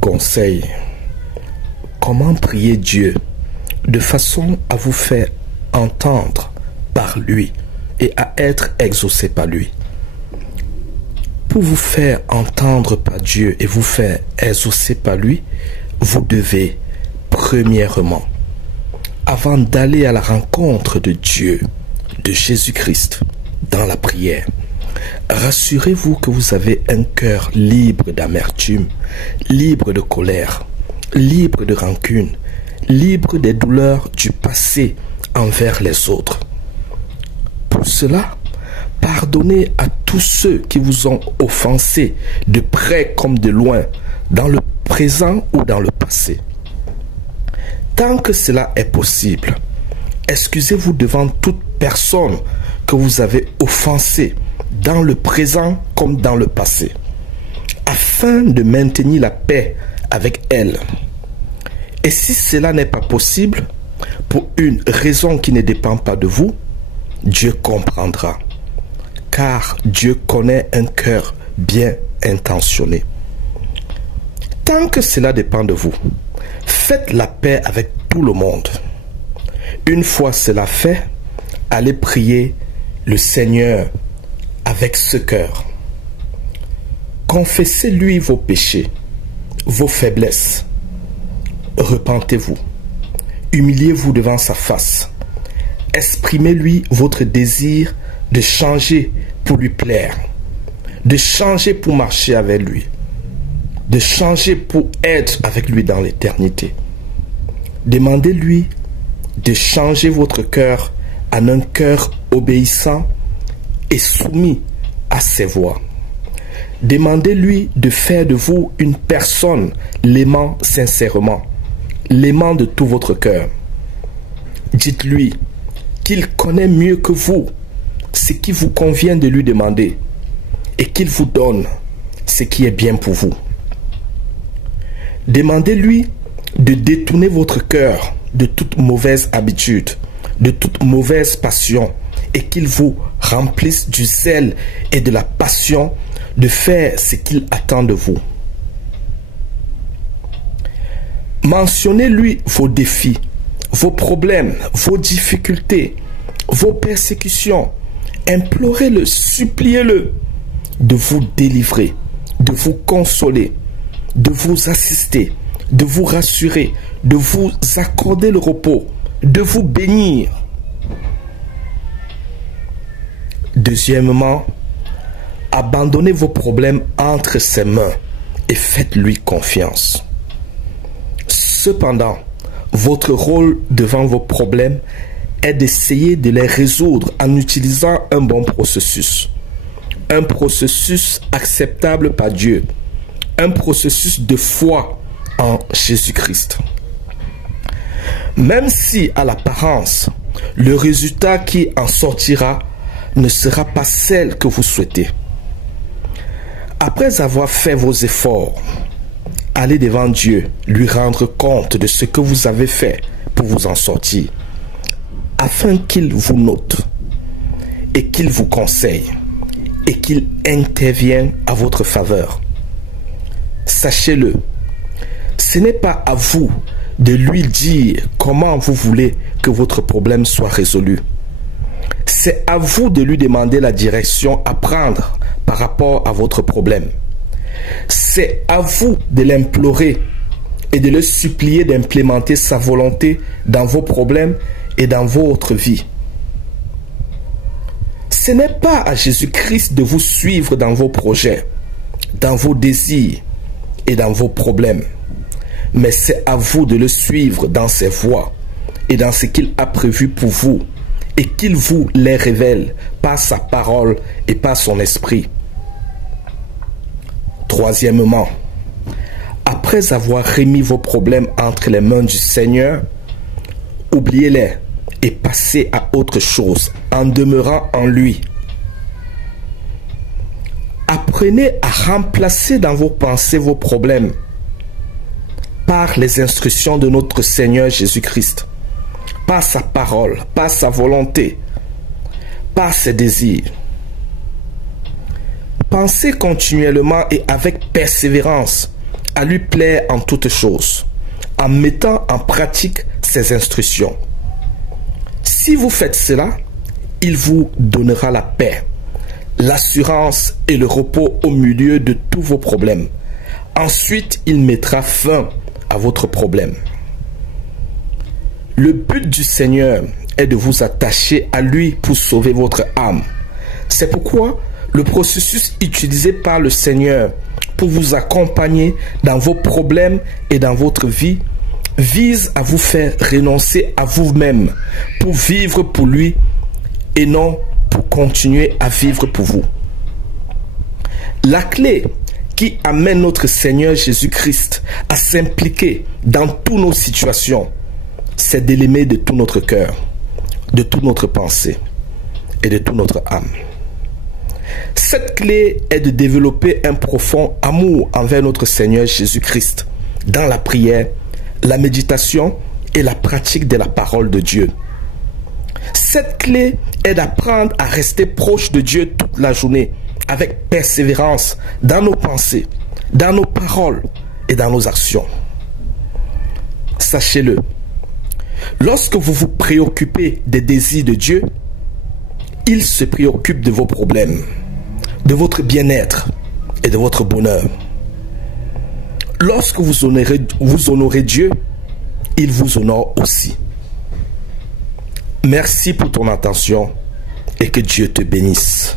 Conseil. Comment prier Dieu de façon à vous faire entendre par lui et à être exaucé par lui. Pour vous faire entendre par Dieu et vous faire exaucer par lui, vous devez, premièrement, avant d'aller à la rencontre de Dieu, de Jésus-Christ, dans la prière, rassurez-vous que vous avez un cœur libre d'amertume, libre de colère, libre de rancune, libre des douleurs du passé envers les autres. Pour cela, pardonnez à tous ceux qui vous ont offensé, de près comme de loin, dans le présent ou dans le passé. Tant que cela est possible, excusez-vous devant toute personne que vous avez offensée, dans le présent comme dans le passé, afin de maintenir la paix avec elle. Et si cela n'est pas possible, pour une raison qui ne dépend pas de vous, Dieu comprendra, car Dieu connaît un cœur bien intentionné. Tant que cela dépend de vous, faites la paix avec tout le monde. Une fois cela fait, allez prier le Seigneur avec ce cœur. Confessez-lui vos péchés, vos faiblesses. Repentez-vous. Humiliez-vous devant sa face. Exprimez-lui votre désir de changer pour lui plaire, de changer pour marcher avec lui, de changer pour être avec lui dans l'éternité. Demandez-lui de changer votre cœur en un cœur obéissant et soumis à ses voies. Demandez-lui de faire de vous une personne l'aimant sincèrement, l'aimant de tout votre cœur. Dites-lui qu'il connaît mieux que vous ce qui vous convient de lui demander et qu'il vous donne ce qui est bien pour vous. Demandez-lui de détourner votre cœur de toute mauvaise habitude, de toute mauvaise passion et qu'il vous remplisse du zèle et de la passion de faire ce qu'il attend de vous. Mentionnez-lui vos défis, vos problèmes, vos difficultés, vos persécutions. Implorez-le, suppliez-le de vous délivrer, de vous consoler, de vous assister, de vous rassurer, de vous accorder le repos, de vous bénir. Deuxièmement, abandonnez vos problèmes entre ses mains et faites-lui confiance. Cependant, votre rôle devant vos problèmes est d'essayer de les résoudre en utilisant un bon processus. Un processus acceptable par Dieu. Un processus de foi en Jésus-Christ. Même si à l'apparence, le résultat qui en sortira ne sera pas celle que vous souhaitez. Après avoir fait vos efforts, allez devant Dieu, lui rendre compte de ce que vous avez fait pour vous en sortir, afin qu'il vous note et qu'il vous conseille et qu'il intervienne à votre faveur. Sachez-le, ce n'est pas à vous de lui dire comment vous voulez que votre problème soit résolu. C'est à vous de lui demander la direction à prendre par rapport à votre problème. C'est à vous de l'implorer et de le supplier d'implémenter sa volonté dans vos problèmes et dans votre vie. Ce n'est pas à Jésus-Christ de vous suivre dans vos projets, dans vos désirs et dans vos problèmes, mais c'est à vous de le suivre dans ses voies et dans ce qu'il a prévu pour vous et qu'il vous les révèle par sa parole et par son esprit. Troisièmement, après avoir remis vos problèmes entre les mains du Seigneur, oubliez-les et passez à autre chose en demeurant en lui. Apprenez à remplacer dans vos pensées vos problèmes par les instructions de notre Seigneur Jésus-Christ, par sa parole, par sa volonté, par ses désirs. Pensez continuellement et avec persévérance à lui plaire en toutes choses, en mettant en pratique ses instructions. Si vous faites cela, il vous donnera la paix, l'assurance et le repos au milieu de tous vos problèmes. Ensuite, il mettra fin à votre problème. Le but du Seigneur est de vous attacher à lui pour sauver votre âme. C'est pourquoi le processus utilisé par le Seigneur pour vous accompagner dans vos problèmes et dans votre vie vise à vous faire renoncer à vous-même pour vivre pour lui et non pour continuer à vivre pour vous. La clé qui amène notre Seigneur Jésus-Christ à s'impliquer dans toutes nos situations, c'est de l'aimer de tout notre cœur, de toute notre pensée et de toute notre âme. Cette clé est de développer un profond amour envers notre Seigneur Jésus-Christ dans la prière, la méditation et la pratique de la parole de Dieu. Cette clé est d'apprendre à rester proche de Dieu toute la journée avec persévérance dans nos pensées, dans nos paroles et dans nos actions. Sachez-le, lorsque vous vous préoccupez des désirs de Dieu, il se préoccupe de vos problèmes, de votre bien-être et de votre bonheur. Lorsque vous honorez Dieu, il vous honore aussi. Merci pour ton attention et que Dieu te bénisse.